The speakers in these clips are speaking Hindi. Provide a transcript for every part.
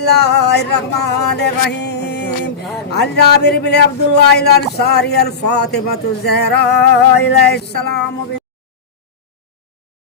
Bismillahirrahmanirrahim. Al-Jabir bin Abdullah al-Ansari al-Fatimatu Zahra alayhi salam.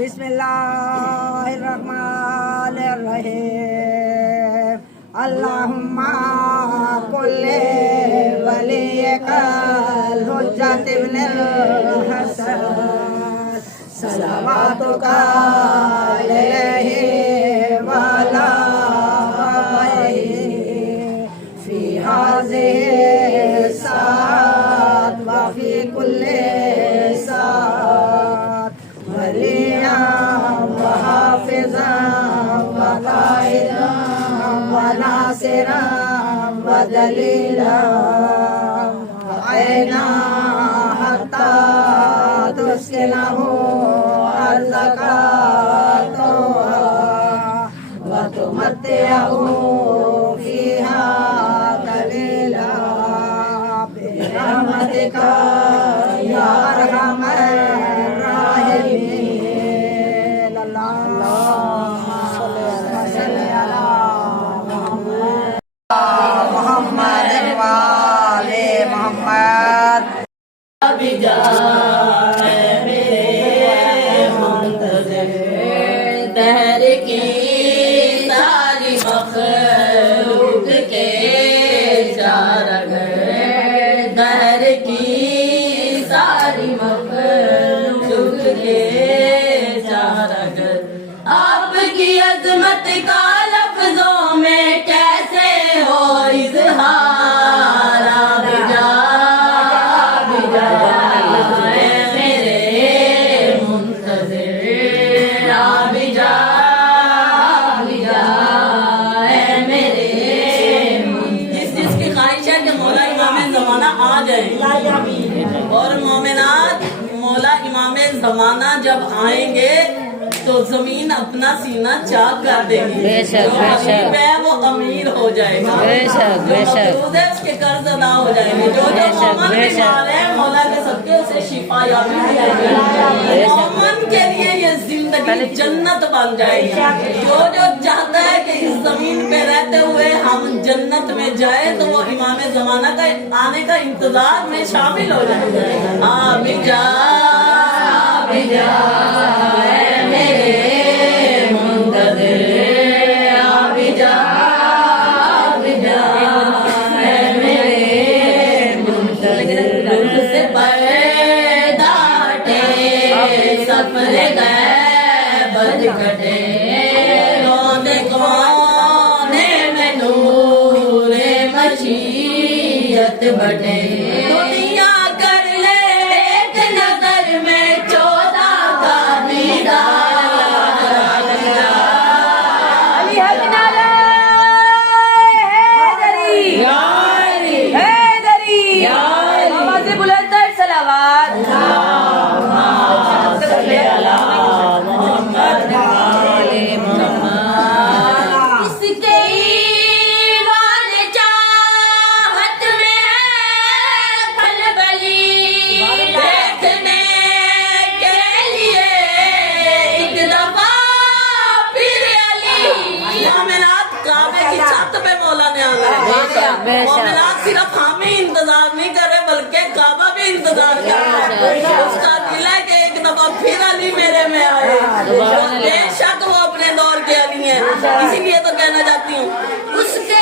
बिस्मिल्लाहिर्रहमानिर्रहीम अल्लाहुम्मा कुल्ले वलियकल हुज्जत इब्नुल हसन सलावातुका अलैहि वअला आलिहि फी हाज़िहि सात व फी कुल्ले सात वलिया व हाफ़िज़ा व काइदा व नासिरा व दलीला आइना हत्ता तुस्किनहु अर्ज़क़तो व तुमत्तिअहु फ़ीहा तलीला बिरहमतिका या अरहमर राहिमीन अल्लाहुम्मा सल्लि अला मुहम्मद व आले मुहम्मद दहर की सारी मखलूक के चार घर दहर की सारी मखलूक के चार घर आपकी अजमत का लफ्जों में कैसे हो इजहार और मोमिनात मौला इमाम ज़माना जब आएंगे तो जमीन अपना सीना चाक कर देगी। जो गरीब है वो अमीर हो जाएगा, जो मकरूज है उसके कर्ज अदा हो जाएंगे, जो मोमन बीमार है मौला के सदके उसे शिफा याबी हो जाएगी। मोमन के लिए ये जिंदगी जन्नत बन जाएगी। जो चाहता है कि इस जमीन पे रहते हुए हम जन्नत में जाए तो वो इमाम ज़माना का आने का इंतजार में शामिल हो जाए। आमीन जा मेरे मुंतज़िर आबिजा मेरे मुंतज़िर से पर्दा हटे सफर गए बद कटे रोने कोने में नूरे मशीयत बटे दुनिया कर ले एक नजर में 14 का दीदार सिर्फ हम ही इंतजार नहीं कर रहे बल्कि काबा भी इंतजार कर रहा है। उसका दिल है कि एक दफा फिर अली मेरे में आए। बेशक वो अपने दौर के अली हैं, इसीलिए तो कहना चाहती हूँ उसके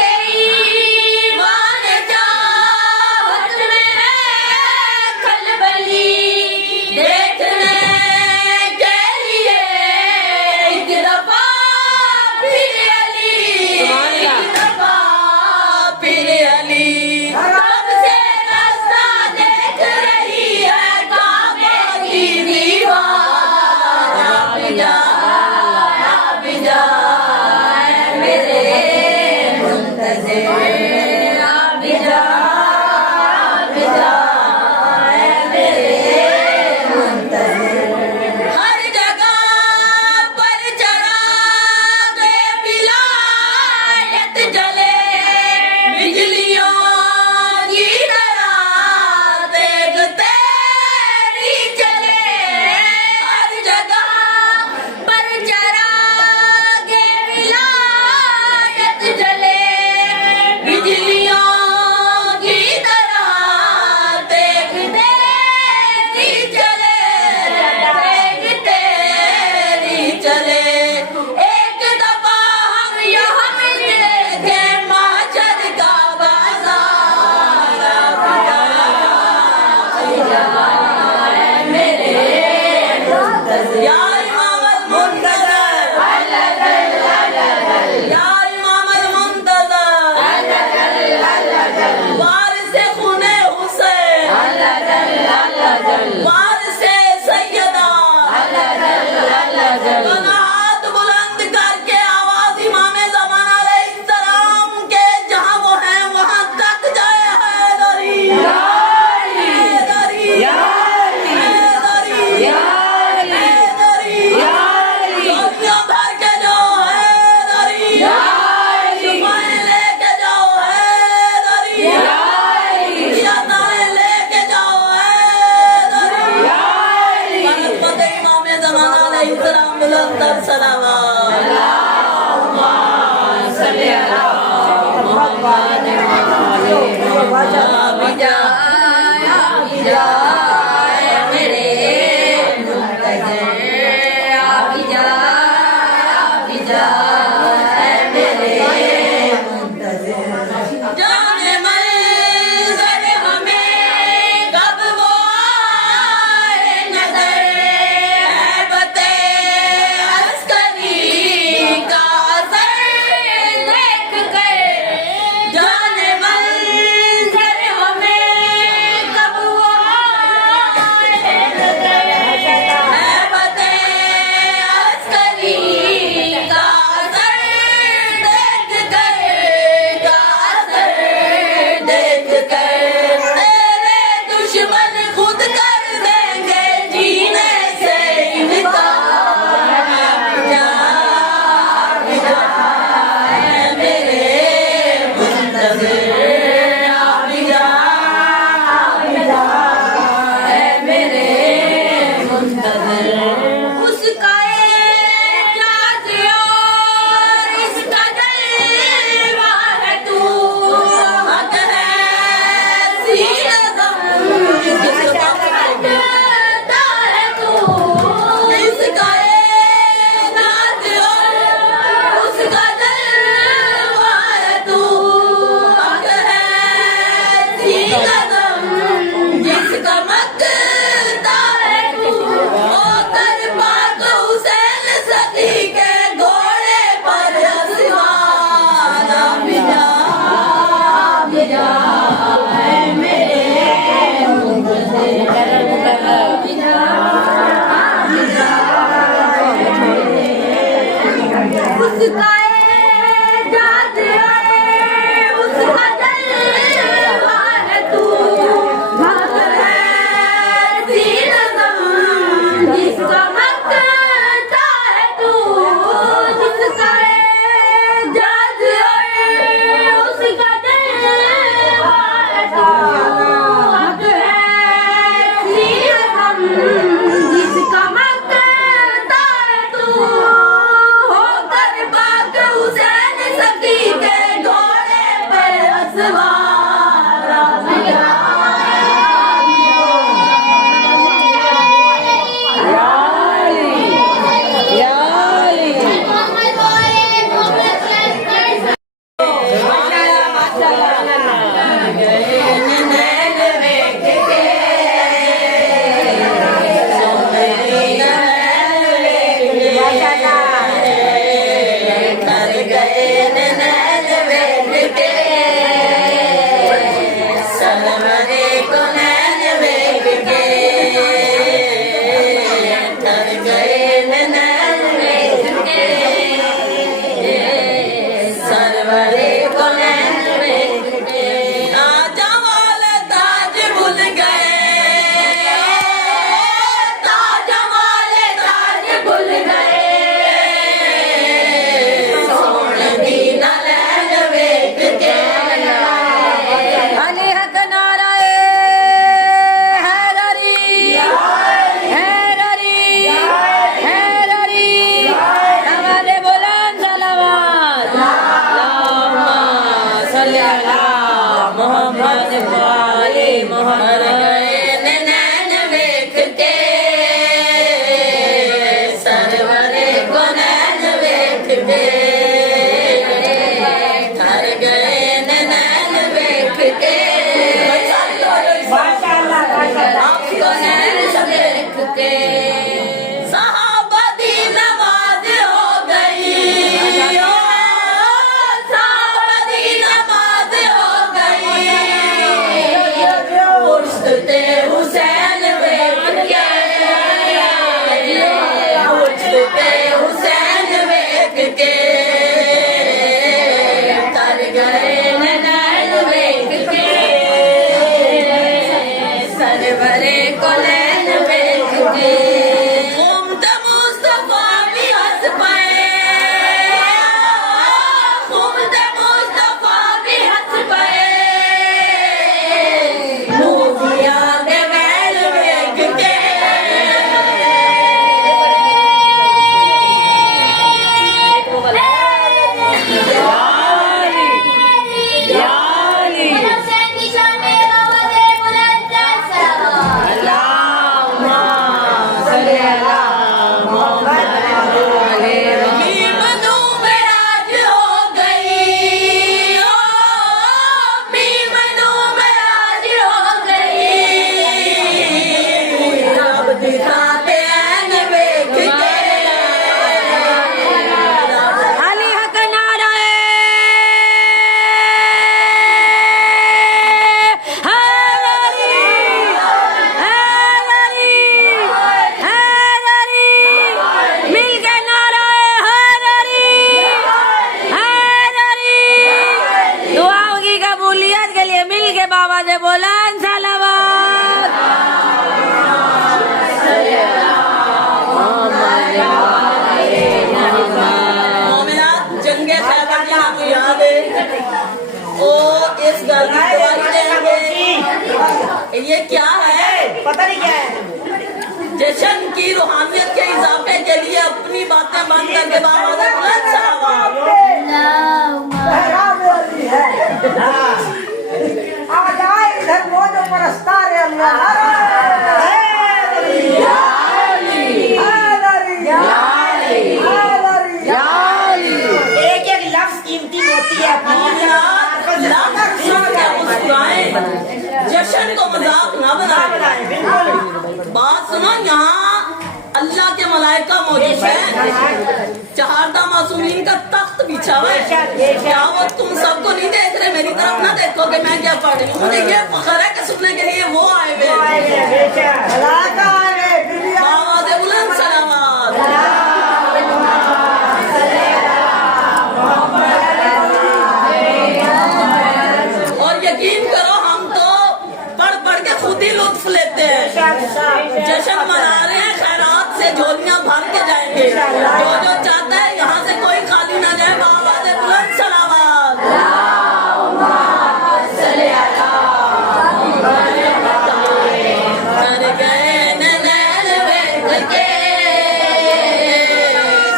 मेरे जाने मंज़र हमें कब वो आए नज़र, हैबते अस्करी का असर देख कर। जाने मंज़र हमें कब वो आए नज़र, हैबते अस्करी का असर देख कर, देख कर तेरे दुश्मन खुद कर देंगे जीने से इनकार। मेरे मुंतज़िर मेरे मुंतज़िर उसका एजाज़ और इसका जलवा है तू, हक है सीना गम जिसका करता है तू। इसका एजाज़ और उसका जलवा है तू, हक है सीना गम जिसका मकता है तू। होकर पाक हुसैन सदी के घोड़े पर आसमाना भिजा है मेरे उसका एजाज़ है, उसका जलवा है तू, हक है सीना गम जिसका मकता है तू। जिसका एजाज़ है, उसका जलवा है तू, हक है सीना गम जिसका मकता है तू। होकर पाक ओ इस गल की गवाही देंगे। ये क्या है? पता नहीं क्या है। जश्न की रूहानियत के इजाफे के लिए अपनी बातें बंद करके बाबा से बुलंद सलावत। आ जाए इधर वो जो परस्तार है अल्लाह। एक एक लफ्ज कीमती होती है। मुस्कुराएं, जश्न को मजाक ना बनाए। बात सुनो, यहाँ अल्लाह के मलाइका मौजूद है, चहारदा मासूमीन का तख्त बिछा हुआ है। क्या वो तुम सबको नहीं देख रहे? मेरी तरफ ना देखो कि मैं क्या पढ़ रही हूँ। मुझे ये फख्र है कि सुनने के लिए वो आए हुए। बाबा से बुलंद सलावत। और यकीन करो हम तो पढ़ पढ़ के खुद ही लुत्फ लेते हैं। जश्न मना रहे हैं, खैरात से झोलियां भर के जाएंगे। जो जो चाहता है यहाँ से कोई खाली ना जाए। बाबा से बुलंद सलावत। कर गए नैन बैठ के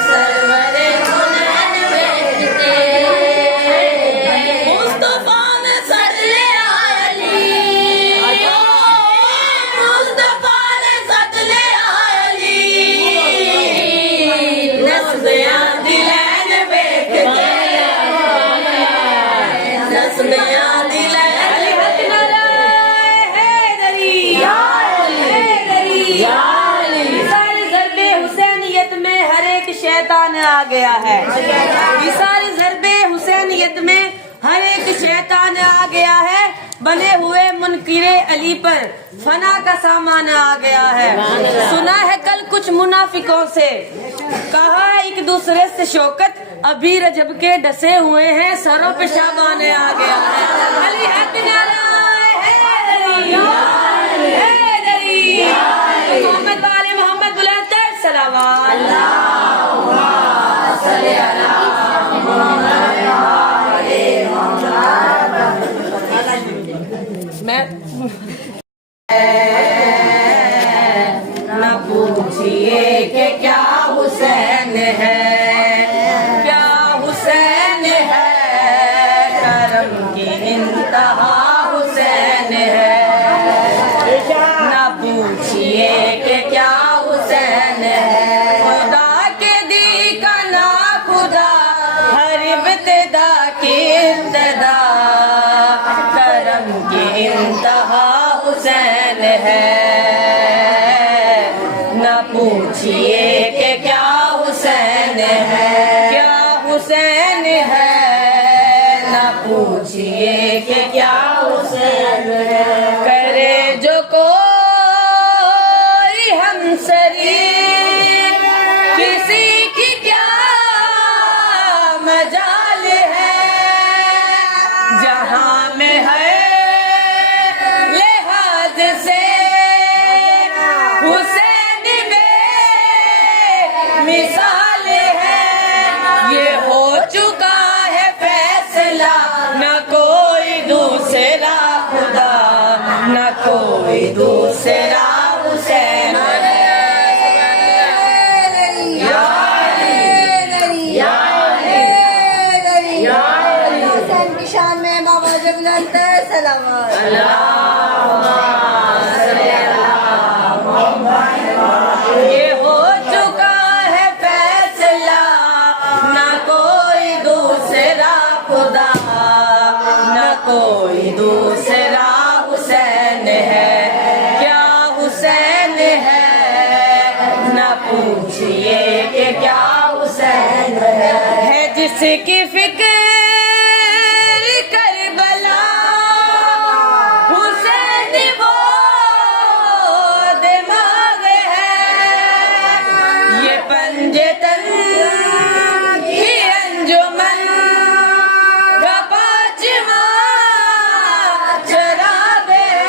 सरवरे सुनैन बैठ के मुस्तफा ने सजले आली। मुस्तफा ने सजले आली। नस्बिया दिलैन बैठ के नस्बिया दिलैन हुसैनियत में हर एक शैतान आ गया है। विसाल ज़रबे हुसैनियत में हर एक शैतान आ गया है। बने हुए मुनकिरे अली पर फना का सामान आ गया है। सुना है कल कुछ मुनाफिकों से, कहा एक दूसरे से शौकत, अभी रजब के डसे हुए हैं, सरों पे शाबान आ गया है। अली हक मोहम्मद वाले मोहम्मद बुलंद सलावत। मैं न पूछिए कि क्या हुसैन है, क्या हुसैन है, करम की इंतहा हुसैन है। न पूछिए कि क्या हुसैन है, खुदा के दी का ना खुदा, हर इब्तिदा की इब्तिदा, करम की इंतहा हुसैन है। न पूछिए कि क्या हुसैन है, क्या हुसैन है, न पूछिए कि क्या हुसैन है। करे जो कोई हमसरी, किसी की क्या मजाल है, जहां में है लिहाज से हुसैन में मिसाल है। ये हो चुका है फैसला, न कोई दूसरा खुदा, न कोई दूसरा हुसैन है। हुसैन की शान में बाबा से बुलंद सलावत। ये हो चुका है फैसला, न कोई दूसरा खुदा, न कोई दूसरा हुसैन है। क्या हुसैन है, न पूछिए कि क्या हुसैन है। जिसकी फिक्र करबला, हुसैन वो दिमाग है। ये पंजतन की अंजुमन का पांचवा चराग है।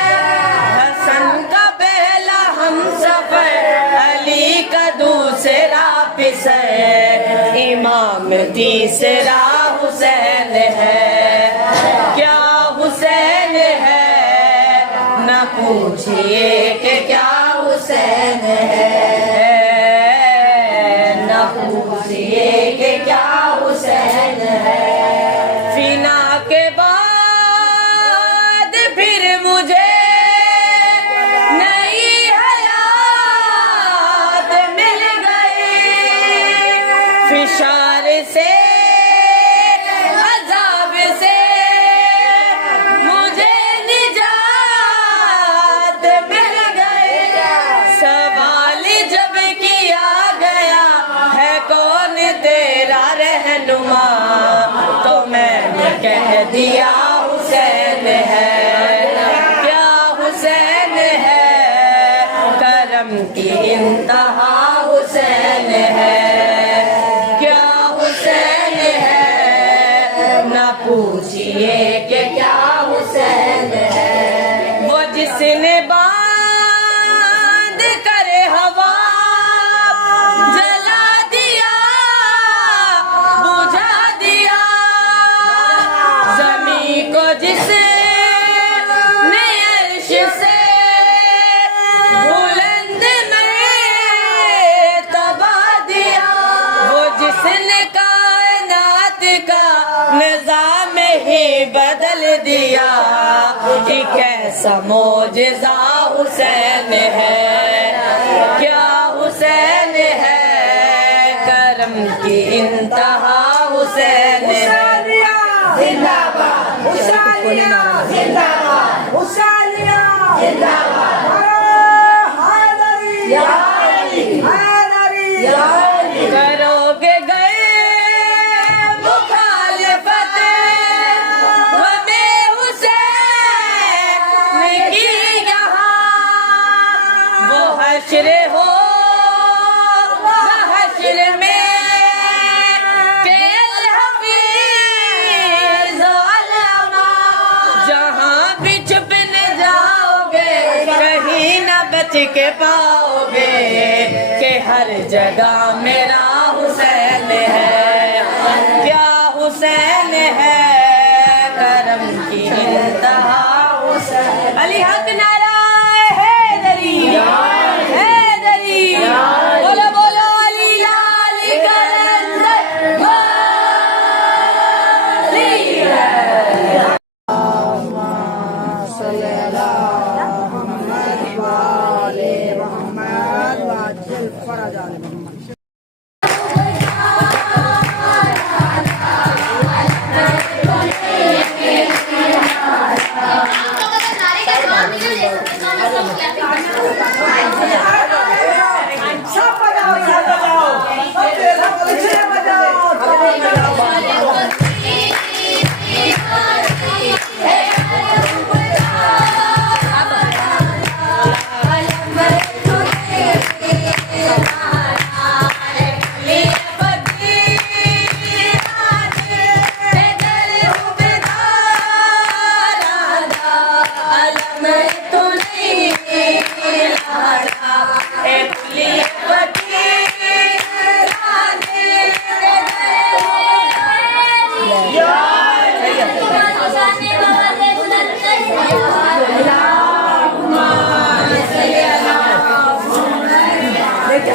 हसन का पहला हमसफर, अली का दूसरा पिसर, इमाम तीसरा हुसैन है। क्या पूछिए कि क्या हुसैन है, न पूछिए कि क्या हुसैन है। फिना के बाद फिर मुझे नई हयात मिल गई, फिशार से अज़ाब से मुझे निजात मिल गई। सवाल जब किया गया है कौन तेरा रहनुमा, तो मैंने कह दिया हुसैन है। क्या हुसैन है, करम की इंतहा हुसैन है। क्या हुसैन है, न पूछिए कि क्या हुसैन है। वो जिसने बांध कर हवा जला दिया बुझा दिया, ज़मीं को जिसने अर्श से बुलंद में तबा दिया, वो जिसने कायनात का निज़ाम ही बदल दिया, एक ऐसा मौजिज़ा हुसैन है। क्या हुसैन है, करम की इंतहा हुसैन है। जिंदाबाद हुसैनिया, जिंदाबाद हुसैनिया, जिंदाबाद। करोगे गए मुखालिफत हमें हुसैन की यहाँ, वो हश्र हो हश्र में तेल हफीज अलमा, जहाँ भी छुप न जाओगे कहीं न बच के पाओगे, कि हर जगह मेरा हुसैन है। क्या हुसैन है, करम की इंतहा हुसैन। अली हक नारा हैदरी, हैदरी, बोलो बोलो अली लाल कलंदर वाली है। सल्ले अला मुहम्मद व आले मुहम्मद व अज्जल फरज आले मुहम्मद। सब बजाओ, सब बजाओ, सब बजाओ।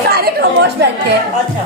सारे खामोश बैठ के। अच्छा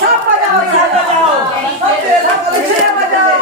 सब बजाओ, सब बजाओ, सब दूसरे बजाओ,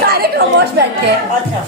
सारे खामोश बैठ के। अच्छा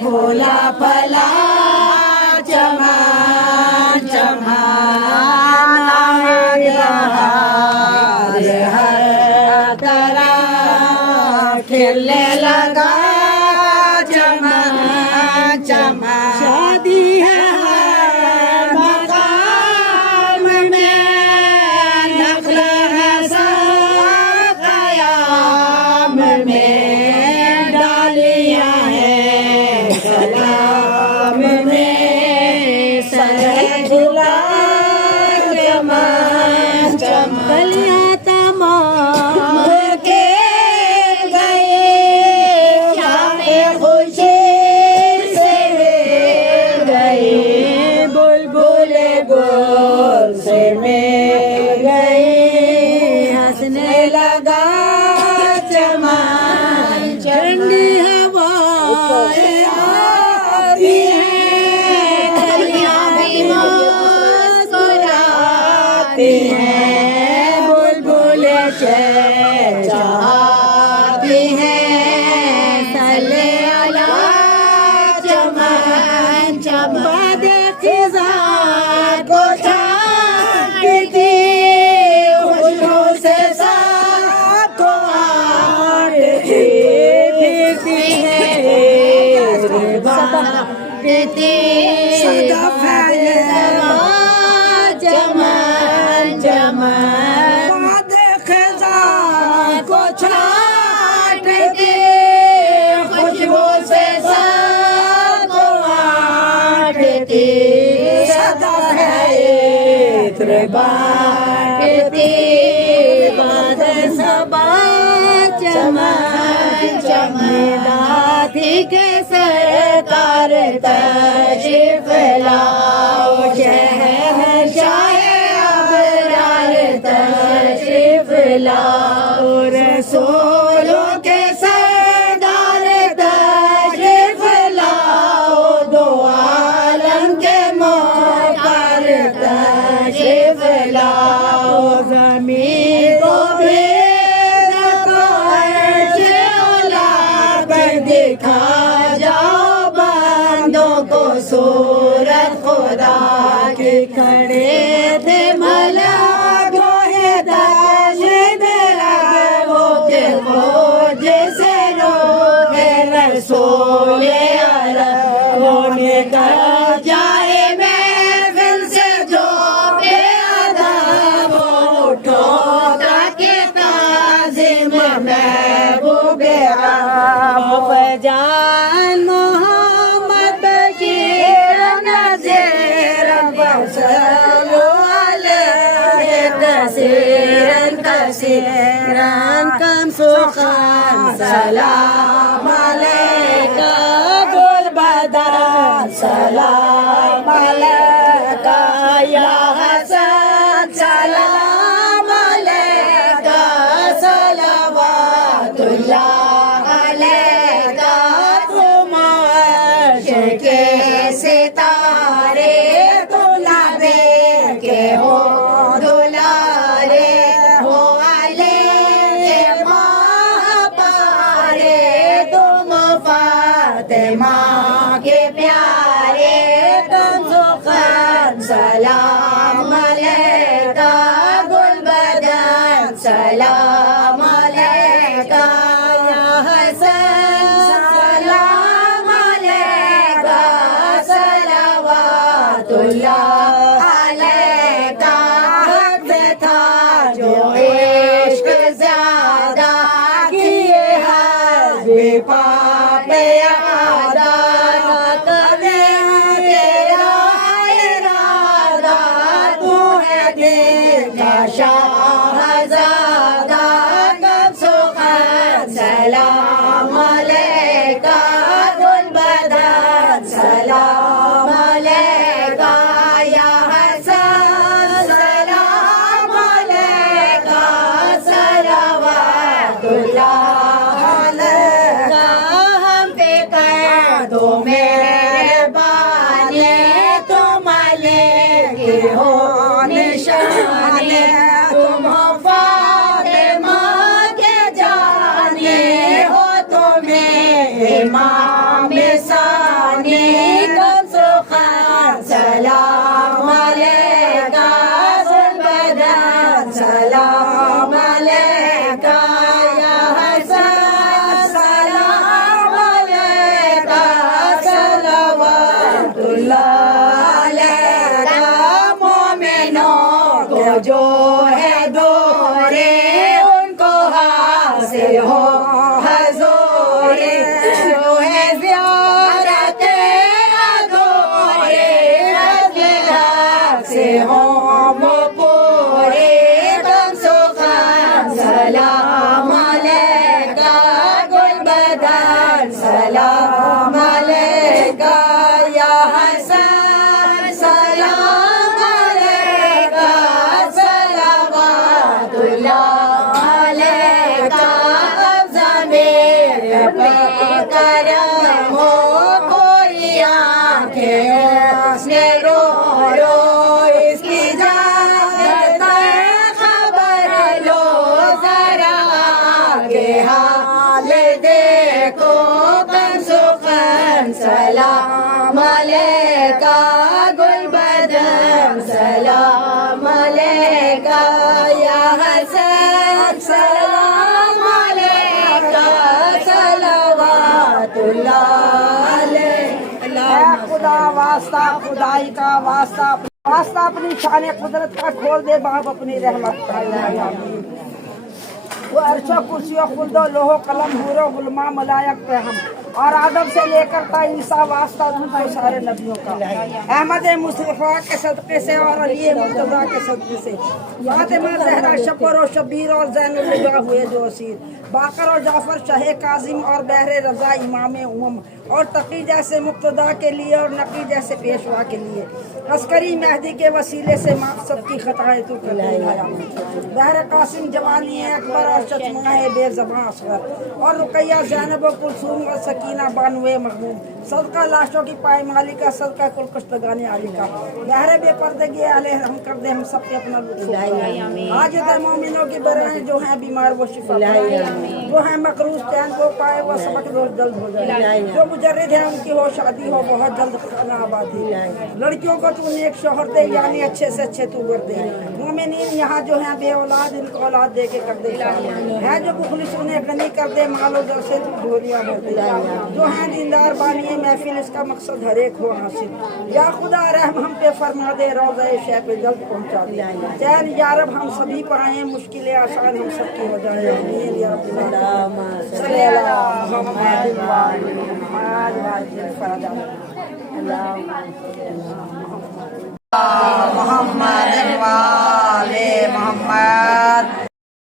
फूला फला चमन चमन बहार हर तरफ खिलने लगा चमन चमन शादी है हर मकाम में नखल है सब कयाम में डालियां हैं सलाम में सजला चमन चमकलियां तमाम के गए शामे खुशी से गए बुलबुल गुल से में गए हंसने लगा चमन ठंडी हवाएं आती हैं कलियां भी मुस्कुराती हैं बुलबुल चहचहाती हैं सले अला चमन चमन खिज़ां को छाटती खुशबू से सबको आटती फिरती है बाटती चमन चमन खिज़ां को छाटती खुशबू से सबको आटती सदा है इत्र बाटती बाद सबा चमन चमन थी के सरकार तशरीफ लाओ शहंशाह अबरार तशरीफ लाओ रसूलों के सरदार तशरीफ लाओ दो आलम के मोहब्बर तशरीफ लाओ ज़मीन को भी दिखा जाओ बंदों को सूरत खुदा के खड़े थे मला गोहे दर्द रगो के खोज से रोहे रसूले होने कर जाए महफिल से जो बेअदब उठो ताकि ताज़िम महबूबे जान मोहम्मद बशीर नज़ीर बसलो अलैहि कसीरन कसीरन कम सुखान सलाम अलैका गुल बदन सलाम अलैका या हसन सलाम अलैका सलवातुल्लाह के सितारे दुलारे के हो दुलारे हो आले पारे तुम फातिमा के प्यारे तुम सुखन सलाम अलैका गुल बदन सलाम अलैका या हसन सलाम अलैका सलवातुल्लाह अलैका हक था जो इश्क ज़्यादा किए हज पाप यादा तेरा इरादा तू है दिल का शाहज़ादा कब सुखन सलाम अलैका गुल बदन सलाम अलैका या हसन सलाम अलैका सलवातुल्लाह अलैका हम पे कर हो वो पूरे गम सुखन सलाम अलैका गुल बदन सलाम अलैका या हसन सलाम अलैका सलावतुल्लाह अलैका अब ज़मीर पे करम हो कोई आंखें उसने रो रो इसकी जान खबर लो जरा के हाल देखो कम सुखन सलाम अलैका गुल बदन सलाम अलैका या हसन सलाम अलैका सलावतुल्लाह अलैका। खुदा वास्ता खुदाई का वास्ता वास्ता अपनी शान कुदरत का खोल दे बाप अपनी रहमत का वो अर्शो कुर्सी खुल्दो लोहो कलम हूरो गुलमा मलायक पे हम और आदम से लेकर ता ईसा वास्ता दूसरे सारे नबियों का अहमद मुस्तफा के सदक़े से और अली मुर्तज़ा के सदक़े से फातिमा ज़हरा शबर और शबीर और ज़ैनुल निगाह हुए जो असीर बाकर और जाफर शाह काजिम और बहरे रज़ा इमाम उम्म और तकी जैसे मुक्तदा के लिए और नकी जैसे पेशवा के लिए अस्करी मेहदी के वसीले से माफ सबकी खताएं तू कर दिलाया बहर कासिम जवानी अकबर और शचमा है बेज़बां असगर और रुकैया ज़ैनब और कुलसूम और सकीना बानुए मखमूम सदका लाशों की पायमाली का सदका कुल कुश्तगानी आली का बहरे बेपर्दगी आले हम कर दे हम सबके अपना लुत्फ आज इधर मोमिनों की बराएं जो हैं बीमार वो शिफा जो हैं मकरूज चैन को पाए वो सबक रोज जल्द हो जाए जो मुजर्रिद है उनकी हो शादी हो बहुत जल्द खाना आबादी लड़कियों को तू नेक शोहर दे यानी अच्छे से अच्छे तू कर दे मोमिनीन यहाँ जो हैं बे औलाद इनको औलाद दे के कर दे है जो मुखलिस उन्हें गनी कर दे मालो दर से तू झोरियाँ भर दे जो हैं दीनदार बानिए महफिल इसका मकसद हर एक हो हासिल या खुदा रहम हम पे फरमा दे रोज़ा शे पे जल्द पहुँचा दे चैन यारब हम सभी पाए मुश्किलें आसान हम सबकी हो जाए आमीन या रब्बल आलमीन सल्लल्लाहु अलैहि वसल्लम।